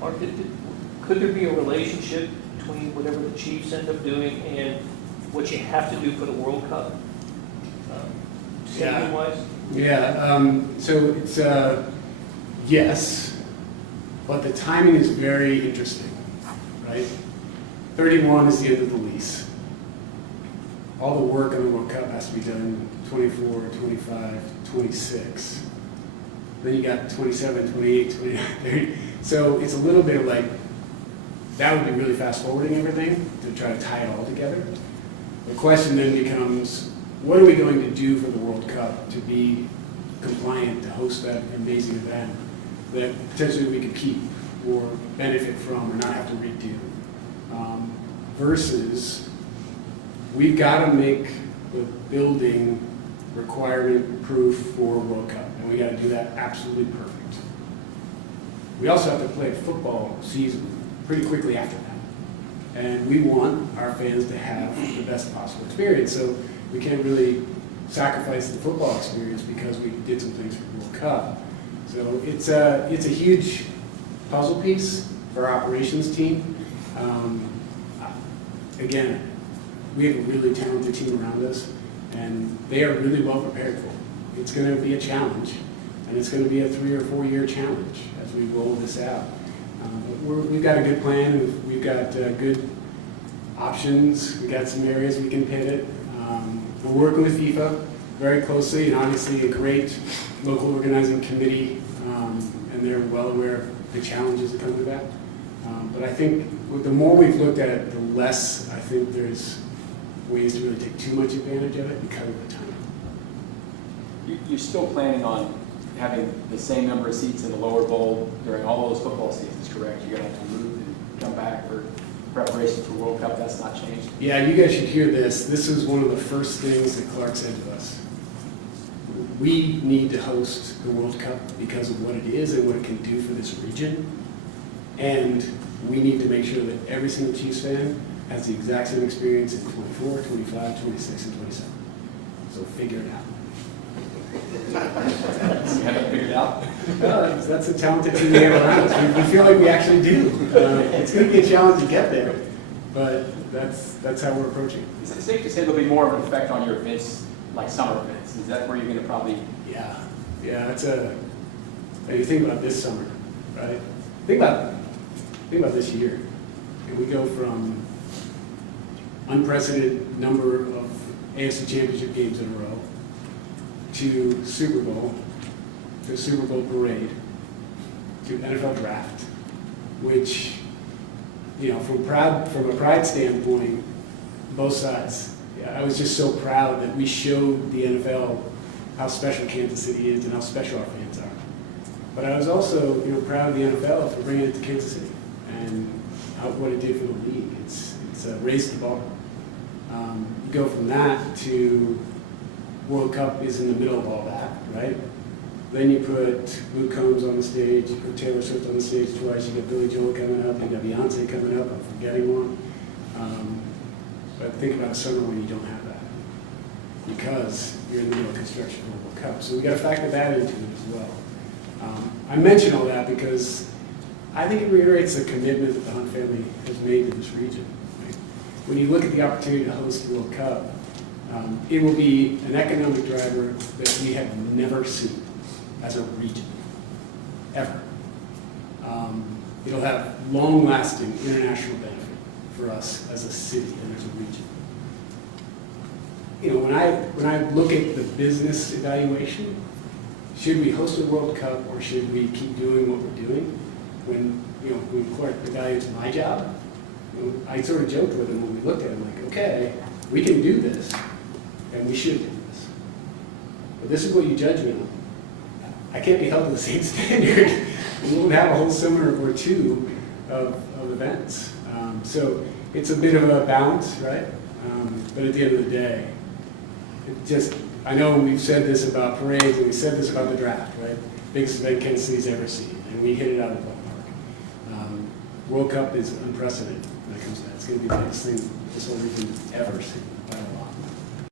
Mark, could there be a relationship between whatever the Chiefs end up doing and what you have to do for the World Cup? Stadium-wise? Yeah, so it's, yes, but the timing is very interesting, right? 31 is the end of the lease. All the work on the World Cup has to be done 24, 25, 26. Then you got 27, 28, 29, 30. So it's a little bit of like, that would be really fast forwarding everything to try to tie it all together. The question then becomes, what are we going to do for the World Cup to be compliant, to host that amazing event that potentially we could keep or benefit from or not have to redo? Versus, we've got to make the building requirement proof for World Cup, and we got to do that absolutely perfect. We also have to play a football season pretty quickly after that, and we want our fans to have the best possible experience. So we can't really sacrifice the football experience because we did some things for the World Cup. So it's a huge puzzle piece for our operations team. Again, we have a really talented team around us, and they are really well prepared for it. It's going to be a challenge, and it's going to be a 3 or 4 year challenge as we roll this out. But we've got a good plan. We've got good options. We've got some areas we can pivot. We're working with FIFA very closely, and obviously a great local organizing committee, and they're well aware of the challenges that come with that. But I think the more we've looked at it, the less I think there's ways to really take too much advantage of it because of the time. You're still planning on having the same number of seats in the lower bowl during all those football seasons, correct? You're going to have to move and come back for preparation for World Cup. That's not changed? Yeah, you guys should hear this. This is one of the first things that Clark said to us. We need to host the World Cup because of what it is and what it can do for this region. And we need to make sure that every single Chiefs fan has the exact same experience in 24, 25, 26, and 27. So figure it out. You haven't figured it out? That's a talented team we have around us. We feel like we actually do. It's going to be a challenge to get there, but that's how we're approaching it. Is it safe to say there'll be more of an effect on your events, like summer events? Is that where you're going to probably... Yeah, that's you think about this summer, right? Think about this year. And we go from unprecedented number of AFC Championship games in a row to Super Bowl, to Super Bowl parade, to NFL draft, which, from a pride standpoint, both sides. Yeah, I was just so proud that we showed the NFL how special Kansas City is and how special our fans are. But I was also, proud of the NFL for bringing it to Kansas City and what it did for the league. It's raised the bar. You go from that to World Cup is in the middle of all that, right? Then you put Luke Combs on the stage, you put Taylor Swift on the stage twice, you got Billy Joel coming up, you got Beyonce coming up, I'm forgetting one. But think about a summer when you don't have that, because you're in the middle of construction of the World Cup. So we got to factor that into it as well. I mention all that because I think it reiterates the commitment that the Hunt family has made to this region. Right? When you look at the opportunity to host the World Cup, it will be an economic driver that we have never seen as a region, ever. It'll have long-lasting international benefit for us as a city and as a region. When I look at the business evaluation, should we host a World Cup or should we keep doing what we're doing? When Clark evaluates my job, I sort of joked with him when we looked at it, like, okay, we can do this, and we should do this. But this is what you judge me on. I can't be held to the same standard. We won't have a whole summer or two of events. So it's a bit of a balance, right? But at the end of the day, I know we've said this about parades and we said this about the draft, right? Biggest event Kansas City's ever seen, and we hit it out of the ballpark. World Cup is unprecedented when it comes to that. It's going to be the biggest thing this whole region has ever seen.